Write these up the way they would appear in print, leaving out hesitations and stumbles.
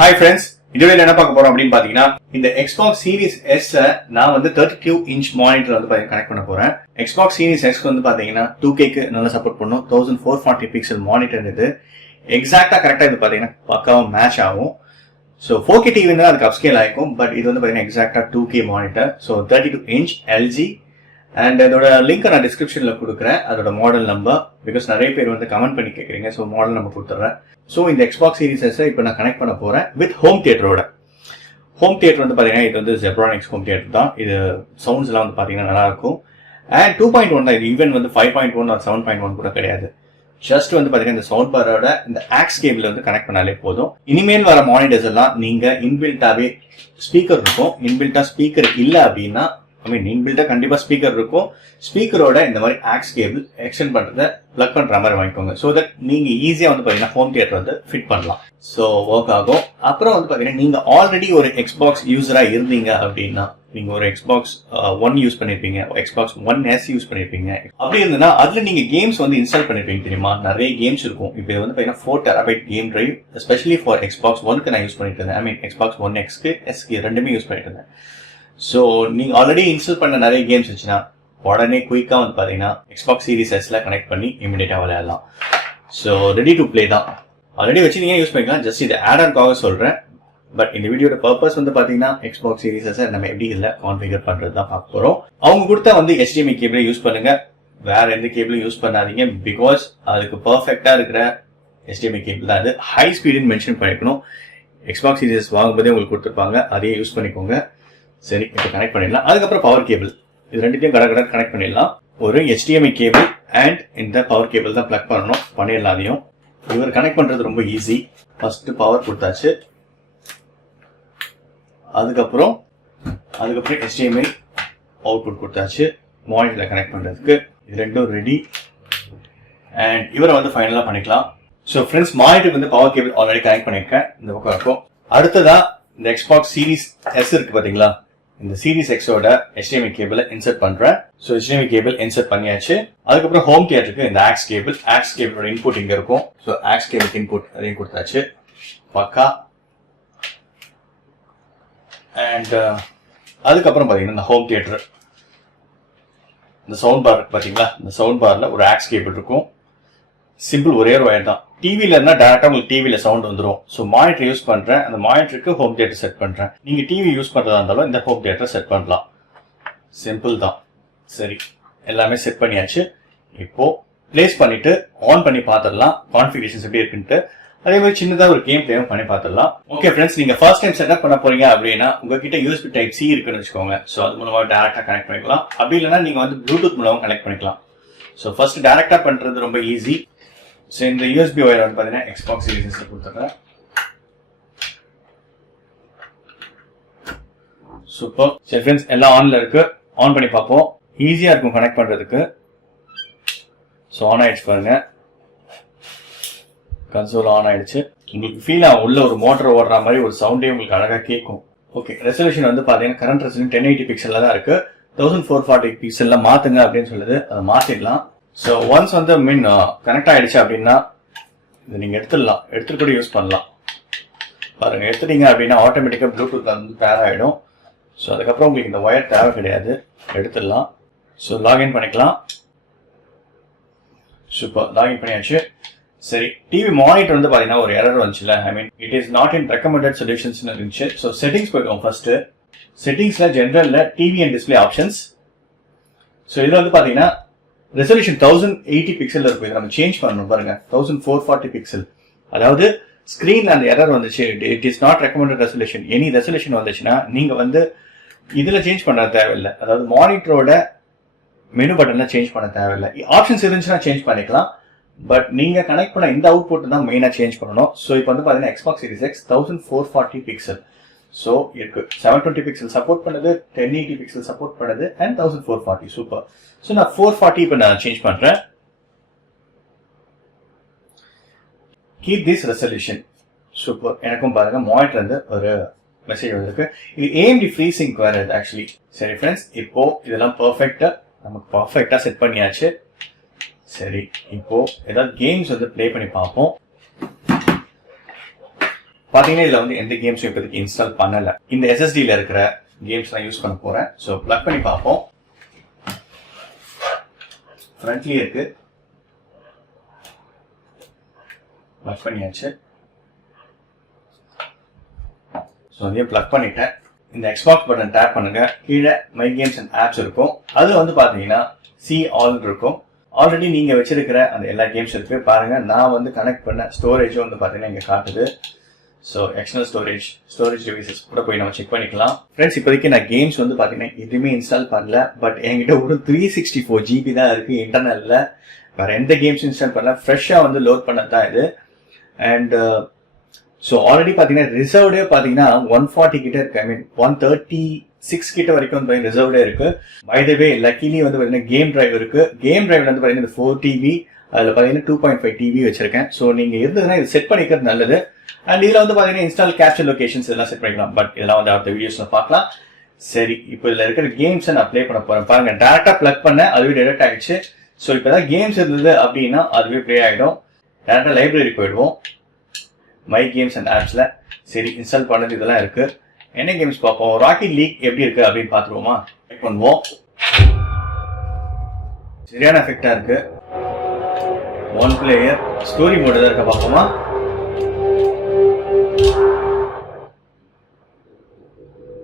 Hi friends, இதுவரை என்ன பார்க்க போறோம் அப்படின்னு பாத்தீங்கன்னா இந்த Xbox Series S நான் வந்து 32 inch monitor வந்து கனெக்ட் பண்ண போறேன். Xbox Series S வந்து பாத்தீங்கன்னா 2K க்கு நல்லா சப்போர்ட் பண்ணும். 1440 pixel monitor இது எக்ஸாக்ட்டா கரெக்ட்டா இது பாத்தீங்கன்னா பக்காவா மேட்ச் ஆகும். So 4K TV தான் அதுக்கு அப்ஸ்கேல் ஆயிக்கும், பட் இது வந்து பாத்தீங்கன்னா எக்ஸாக்ட்டா 2K monitor. So 32 inch LG and அதோட லிங்க் நான் டிஸ்கிரிப்ஷன்ல கொடுக்குறேன், அதோட மாடல் நம்பர். பிகாஸ் நிறைய பேர் வந்து கமெண்ட் பண்ணி கேட்குறீங்க, ஸோ மாடல் நம்பர் கொடுத்துட்றேன். ஸோ இந்த Xbox Series S இப்போ நான் கனெக்ட் பண்ண போறேன் வித் ஹோம் தியேட்டரோட. ஹோம் தியேட்டர் வந்து பாத்தீங்கன்னா இது வந்து ஜெப்ரானிக்ஸ் ஹோம் தியேட்டர் தான். இது சவுண்ட்ஸ் எல்லாம் வந்து பாத்தீங்கன்னா நல்லா இருக்கும். அண்ட் 2.1 தான் இது, ஈவன் வந்து 5.1 ஆர் 7.1 கூட கிடையாது. ஜஸ்ட் வந்து பாத்தீங்கன்னா இந்த சவுண்ட் பாரோட இந்த ஆக்ஸ் கேபிள் வந்து கனெக்ட் பண்ணாலே போதும். இனிமேல் வர மானிட்டர்ஸ் எல்லாம் நீங்க இன்பில்ட்டாவே ஸ்பீக்கர் இருக்கும். இன்பில்ட்டா ஸ்பீக்கர் இல்ல அப்படின்னா இன்பில்ட்டா கண்டிப்பா ஸ்பீக்கர் இருக்கும். ஸ்பீக்கரோட இந்த மாதிரி ஆக்ஸ் கேபிள் எக்ஸ்டெண்ட் பண்றத பிளக் பண்ற மாதிரி வாங்கிக்கோங்க. ஸோ தட் நீங்க ஈஸியா வந்து பாத்தீங்கன்னா ஹோம் தியேட்டர் வந்து ஃபிட் பண்ணலாம். ஸோ ஒர்க் ஆகும். அப்புறம் வந்து பாத்தீங்கன்னா நீங்க ஆல்ரெடி ஒரு Xbox யூசரா இருந்தீங்க அப்படின்னா, நீங்க ஒரு Xbox One யூஸ் பண்ணிருப்பீங்க, Xbox One S யூஸ் பண்ணிருப்பீங்க. அப்படி இருந்ததுன்னா அதுல நீங்க கேம்ஸ் வந்து இன்ஸ்டால் பண்ணிருப்பீங்க தெரியுமா? நிறைய கேம்ஸ் இருக்கும். இப்போ இது வந்து பாத்தீங்கன்னா 4 TB game drive, especially for Xbox One நான் யூஸ் பண்ணிட்டு இருந்தேன். Xbox One X S ரெண்டுமே யூஸ் பண்ணிட்டு இருந்தேன். ஸோ நீங்க ஆல்ரெடி இன்ஸ்டால் பண்ண நிறைய கேம்ஸ் இருந்துச்சுன்னா உடனே குயிக்கா வந்து பாத்தீங்கன்னா Xbox Series S கனெக்ட் பண்ணி இமிடியேட்டா விளையாடலாம். ஸோ ரெடி டு பிளே தான். ஆல்ரெடி வச்சு நீங்க யூஸ் பண்ணிக்கலாம். ஜஸ்ட் இது ஆட் ஆன்காக சொல்றேன். பட் இந்த வீடியோட பர்பஸ் வந்து பாத்தீங்கன்னா Xbox Series S நம்ம எப்படி இதுல கான்ஃபிகர் பண்றது தான் பார்க்க போறோம். அவங்க கொடுத்தா வந்து HDMI கேபிளை யூஸ் பண்ணுங்க, வேற எந்த கேபிளும் யூஸ் பண்ணாதீங்க. பிகாஸ் அதுக்கு பர்ஃபெக்டா இருக்கிற HDMI கேபிள் தான் அது. ஹை ஸ்பீடுன்னு மென்ஷன் பண்ணிக்கணும். Xbox Series S வாங்கும்போதே உங்களுக்கு கொடுத்துருப்பாங்க, அதையே யூஸ் பண்ணிக்கோங்க. சரி, இப்போ கனெக்ட் பண்ணிடலாம். அதுக்கப்புறம் பவர் கேபிள், இது ரெண்டுத்தையும் கடை கனெக்ட் பண்ணிடலாம். ஒரு HDMI கேபிள் அண்ட் இந்த பவர் கேபிள் தான் பிளக் பண்ணணும். பண்ணிடலாம் அதையும். இவர் கனெக்ட் பண்றது ரொம்ப ஈஸி. ஃபர்ஸ்ட் பவர் கொடுத்தாச்சு, அதுக்கப்புறம் HDMI அவுட்புட் கொடுத்தாச்சு மானிட்டர்ல கனெக்ட் பண்றதுக்கு. இது ரெண்டும் ரெடி. அண்ட் இவரை வந்து ஃபைனலா பண்ணிக்கலாம். ஸோ ஃப்ரெண்ட்ஸ், மானிட்டருக்கு வந்து பவர் கேபிள் ஆல்ரெடி கனெக்ட் பண்ணிருக்கேன். இந்த பக்கம் இருக்கும். அடுத்ததா இந்த Xbox Series S இருக்கு பாத்தீங்களா, இந்த Series X ஓட HDMI கேபிளை இன்சர்ட் பண்றேன். ஸோ HDMI கேபிள் இன்சர்ட் பண்ணியாச்சு. அதுக்கப்புறம் ஹோம் தியேட்டருக்கு இந்த ஆக்ஸ் கேபிளோட இன்புட் இங்க இருக்கும். ஸோ ஆக்ஸ் கேபிள் இன்புட் அதையும் கொடுத்தாச்சு பக்கா. அண்ட் அதுக்கப்புறம் பாத்தீங்கன்னா இந்த ஹோம் தியேட்டர், இந்த சவுண்ட் பார் பாத்தீங்களா, இந்த சவுண்ட் பார்ல ஒரு ஆக்ஸ் கேபிள் இருக்கும். சிம்பிள், ஒரே ஒரு வயர் தான். டிவில இருந்தா டேரக்டா உங்களுக்கு டிவில சவுண்ட் வந்துடும். ஸோ மானிட்டர் யூஸ் பண்றேன், அந்த மானிட்டருக்கு ஹோம் தியேட்டர் செட் பண்றேன். நீங்க டிவி யூஸ் பண்றதா இருந்தாலும் இந்த ஹோம் தியேட்டர் செட் பண்ணலாம். சிம்பிள் தான். சரி, எல்லாமே செட் பண்ணியாச்சு. இப்போ பிளேஸ் பண்ணிட்டு ஆன் பண்ணி பார்த்துடலாம் கான்ஃபிகரேஷன்ஸ் எப்படி இருக்குன்ட்டு. அதே மாதிரி சின்னதா ஒரு கேம் பிளேயும் பண்ணி பார்த்துடலாம். ஓகே ஃப்ரெண்ட்ஸ், நீங்க ஃபர்ஸ்ட் டைம் செட்டப் பண்ண போறீங்க அப்படின்னா உங்ககிட்ட USB Type C இருக்குன்னு வச்சுக்கோங்க. ஸோ அது மூலமா டேரக்டா கனெக்ட் பண்ணிக்கலாம். அப்படி இல்லைன்னா நீங்க வந்து ப்ளூடூத் மூலமா கனெக்ட் பண்ணிக்கலாம். ஸோ ஃபர்ஸ்ட் டேரக்டா பண்றது ரொம்ப ஈஸி. ஸோ இந்த USB ஒயர் வந்து பார்த்தீங்கன்னா Xbox Series S கொடுத்துருக்கேன். சூப்பர். சரி ஃப்ரெண்ட்ஸ், எல்லாம் ஆன்ல இருக்கு. ஆன் பண்ணி பார்ப்போம். ஈஸியா இருக்கும் கனெக்ட் பண்றதுக்கு. ஸோ ஆன் ஆயிடுச்சு பாருங்க, கன்சோல் ஆன் ஆயிடுச்சு. உங்களுக்கு ஃபீல் ஆகும் உள்ள ஒரு மோட்டர் ஓடுற மாதிரி ஒரு சவுண்டே உங்களுக்கு அழகா கேட்கும். ஓகே, ரெசல்யூஷன் வந்து பாத்தீங்கன்னா கரண்ட் ரெசல்யூஷன் 1080 பிக்சல்ல தான் இருக்கு. 1440 பிக்சல்ல மாத்துங்க அப்படின்னு சொல்லுது, அதை மாத்திடலாம். ஸோ ஒன்ஸ் வந்து கனெக்ட் ஆயிடுச்சு அப்படின்னா இதை நீங்க எடுத்துட்டு கூட யூஸ் பண்ணலாம். பாருங்க, எடுத்துட்டீங்க அப்படின்னா ஆட்டோமேட்டிக்கா ப்ளூடூத்ல வந்து பேர் ஆயிடும். ஸோ அதுக்கப்புறம் உங்களுக்கு இந்த ஒயர் தேவை கிடையாது, எடுத்துடலாம். ஸோ லாகின் பண்ணிக்கலாம். சூப்பர், லாகின் பண்ணியாச்சு. சரி, டிவி மானிட்டர் வந்து பாத்தீங்கன்னா ஒரு எரர் வந்துச்சுல, it is not in recommended solutions இருந்துச்சு. ஸோ செட்டிங்ஸ் போயிடும். ஃபர்ஸ்ட் செட்டிங்ஸ்ல ஜெனரல்ல TV and display options. So இதுல வந்து பாத்தீங்கன்னா ரெசல்யூஷன் 1080 பிக்சல் இருக்கும். இதை நம்ம சேஞ்ச் பண்ணணும் பாருங்க, 1440 பிக்சல். அதாவது ஸ்கிரீன்ல அந்த எரர் வந்துச்சு, it is not recommended resolution, any resolution வந்துச்சுன்னா நீங்க வந்து இதுல சேஞ்ச் பண்ண தேவையில்லை. அதாவது மானிட்டரோட மெனு பட்டன்ல சேஞ்ச் பண்ண தேவையில்லை. ஆப்ஷன்ஸ் இருந்துச்சுன்னா சேஞ்ச் பண்ணிக்கலாம். பட் நீங்க கனெக்ட் பண்ண இந்த அவுட்புட் தான் மெயினா சேஞ்ச் பண்ணணும். ஸோ இப்போ வந்து பாத்தீங்கன்னா Xbox Series X 1440 pixel. So இருக்கு 720 பிக்சல் சப்போர்ட் பண்ணுது, 1080 பிக்சல் சப்போர்ட் பண்ணுது, அண்ட் 1440. சூப்பர். ஸோ நான் 440 இப்போ நான் சேஞ்ச் பண்றேன். Keep this resolution. சூப்பர். எனக்கும் பாருங்க மானிட்டர் வந்து ஒரு மெசேஜ் வந்திருக்கு. இது AMD FreeSync வேற ஆக்சுவலி. சரி ஃப்ரெண்ட்ஸ், இப்போ இதெல்லாம் நமக்கு பர்ஃபெக்டா செட் பண்ணியாச்சு. சரி, இப்போ ஏதாவது கேம்ஸ் வந்து பிளே பண்ணி பார்ப்போம். பாத்தீங்கன்னா இதுல வந்து எந்த கேம்ஸும் இப்போதைக்கு இன்ஸ்டால் பண்ணல. இந்த SSDல இருக்கிற கேம்ஸ் நான் யூஸ் பண்ண போறேன். ஸோ பிளக் பண்ணி பார்ப்போம். ஃப்ரண்ட்லயே இருக்கு. பிளக் பண்ணியாச்சு. ஸோ அதையும் பிளக் பண்ணிட்டேன். இந்த Xbox பட்டன் டேப் பண்ணுங்க. கீழே மை கேம்ஸ் அண்ட் ஆப்ஸ் இருக்கும். அது வந்து பாத்தீங்கன்னா சி ஆல் இருக்கும். ஆல்ரெடி நீங்க வச்சிருக்கிற அந்த எல்லா கேம்ஸ் இருக்கு பாருங்க. நான் வந்து கனெக்ட் பண்ண ஸ்டோரேஜும் வந்து பாத்தீங்கன்னா இங்க காட்டுது. ஸோ எக்ஸ்டர்னல் ஸ்டோரேஜ் டிவைசஸ் கூட போய் நம்ம செக் பண்ணிக்கலாம். ஃப்ரெண்ட்ஸ் இப்போதைக்கு நான் கேம்ஸ் வந்து பாத்தீங்கன்னா எதுவுமே இன்ஸ்டால் பண்ணல. பட் என்கிட்ட ஒரு 364 GB தான் இருக்கு இன்டர்னல்ல. வேற எந்த கேம்ஸ் இன்ஸ்டால் பண்ணல. ஃப்ரெஷ்ஷா வந்து லோட் பண்ணது தான் இது. அண்ட் ஸோ ஆல்ரெடி பாத்தீங்கன்னா ரிசர்வ்டே பாத்தீங்கன்னா 140 கிட்ட இருக்கு. ஐ மீன் 136 கிட்ட வரைக்கும் வந்து ரிசர்வ்டே இருக்கு. பை த வே லக்கிலி வந்து பாத்தீங்கன்னா கேம் டிரைவ் இருக்கு. கேம் டிரைவ்ல வந்து பாத்தீங்கன்னா 4 TB, அதுல பாத்தீங்கன்னா 2.5 TB வச்சிருக்கேன். ஸோ நீங்க இருந்ததுன்னா இது செட் பண்ணிக்கிறது நல்லது. அண்ட் இதுல வந்து பாத்தீங்கன்னா இன்ஸ்டால் கேப்சர் லொகேஷன்ஸ் இதெல்லாம் செட் பண்ணிக்கலாம். பட் இதெல்லாம் வந்து அடுத்த வீடியோஸ்ல பார்க்கலாம். சரி, இப்போ இதுல இருக்கிற கேம்ஸ் நான் ப்ளே பண்ண போறேன். பாருங்க, டேரக்டா பிளக் பண்ண அதுவே டெரெக்ட் ஆயிடுச்சு. ஸோ இப்பதான் கேம்ஸ் இருந்தது அப்படின்னா அதுவே ப்ளே ஆயிடும். டேரக்டா லைப்ரரி போயிடுவோம். மை கேம்ஸ் அண்ட் ஆப்ஸ்ல சரி இன்ஸ்டால் பண்ணது இதெல்லாம் இருக்கு. என்ன கேம்ஸ் பார்ப்போம். ராக்கெட் லீக் எப்படி இருக்கு அப்படின்னு பாத்துருவோமா. செக் பண்ணுவோம். சரியான எஃபெக்டா இருக்கு. 1 பிளேயர் ஸ்டோரி மோட் தான் இருக்க பார்ப்போமா.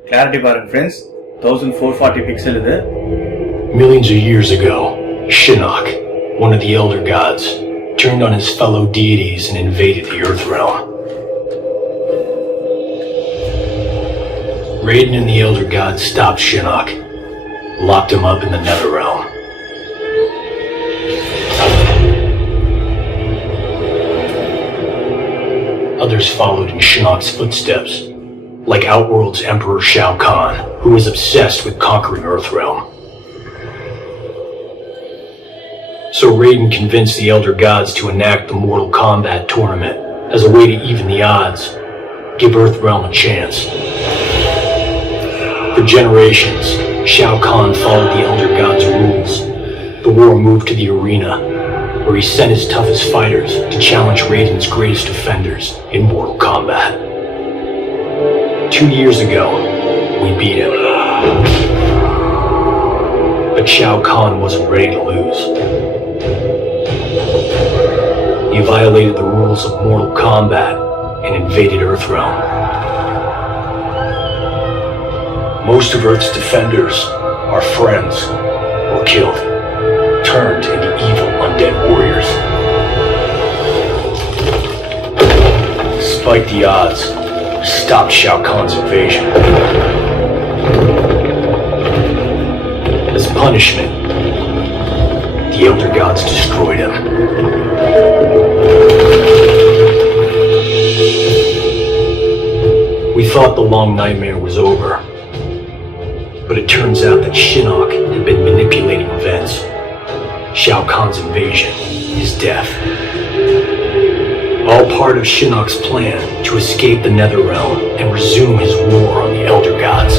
கிளாரிட்டி பாருங்க ஃப்ரெண்ட்ஸ். 1440 பிக்சல் இது. Millions of years ago, Shinnok, one of the Elder Gods, turned on his fellow deities and invaded the Earth Realm. Raiden and the Elder Gods stopped Shinnok, locked him up in the Nether Realm. Others followed in Shinnok's footsteps, like Outworld's Emperor Shao Kahn, who was obsessed with conquering Earthrealm. So Raiden convinced the Elder Gods to enact the Mortal Kombat tournament as a way to even the odds, give Earthrealm a chance. For generations, Shao Kahn followed the Elder Gods' rules. The war moved to the arena, where he sent his toughest fighters to challenge Raiden's greatest defenders in Mortal Kombat. 2 years ago, we beat him. But Shao Kahn wasn't ready to lose. He violated the rules of Mortal Kombat and invaded Earthrealm. Most of Earth's defenders, our friends, were killed, turned into evil undead warriors. Despite the odds, we stopped Shao Kahn's invasion. As punishment, the Elder Gods destroyed him. We thought the long nightmare was over, but it turns out that Shinnok had been manipulating events. Shao Kahn's invasion, his death. All part of Shinnok's plan to escape the Netherrealm and resume his war on the Elder Gods.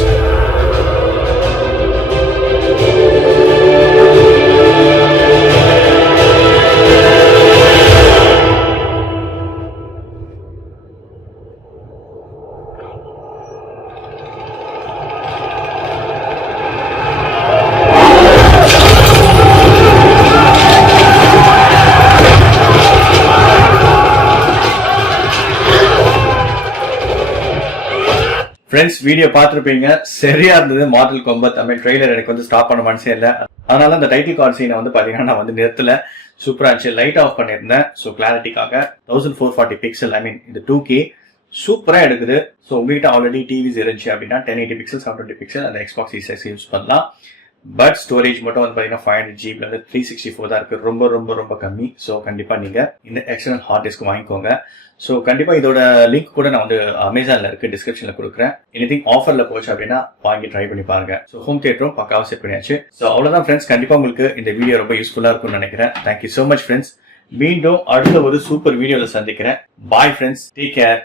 Friends video பார்த்துருப்பீங்க. சரியா இருந்தது mortal combat. Tamil trailer எனக்கு வந்து stop பண்ண மனசே இல்லை. அதனால அந்த டைட்டில் கார்டு சீனை வந்து பாத்தீங்கன்னா நான் வந்து நிறுத்தல. சூப்பரா இருந்துச்சு. லைட் ஆஃப் பண்ணியிருந்தேன். ஸோ கிளாரிட்டிக்காக 1440 பிக்சல், ஐ மீன் இந்த 2K சூப்பரா எடுக்குது. ஸோ உங்ககிட்ட ஆல்ரெடி டிவிஸ் இருந்துச்சு அப்படின்னா 1080 பிக்சல் 720 பிக்சல் அந்த Xbox Series X யூஸ் பண்ணலாம். பட் ஸ்டோரேஜ் மட்டும் வந்து பாத்தீங்கன்னா 500 GB 364 தான் இருக்கு. ரொம்ப ரொம்ப ரொம்ப கம்மி. ஸோ கண்டிப்பா நீங்க இந்த எக்ஸ்டர்னல் ஹார்ட் டிஸ்க் வாங்கிக்கோங்க. ஸோ கண்டிப்பா இதோட லிங்க் கூட நான் வந்து அமேசான்ல இருக்கு, டிஸ்கிரிப்ஷன்ல கொடுக்குறேன். எனிதிங் ஆஃபர்ல போச்சு அப்படின்னா வாங்கி ட்ரை பண்ணி பாருங்க. ஸோ ஹோம் தியேட்டரும் பக்காவா செட் பண்ணியாச்சு. ஸோ அவ்வளவுதான் ஃப்ரெண்ட்ஸ். கண்டிப்பா உங்களுக்கு இந்த வீடியோ ரொம்ப யூஸ்ஃபுல்லா இருக்கும்னு நினைக்கிறேன். Thank you so much friends. மீண்டும் அடுத்த ஒரு சூப்பர் வீடியோல சந்திக்கிறேன். Bye friends. Take care.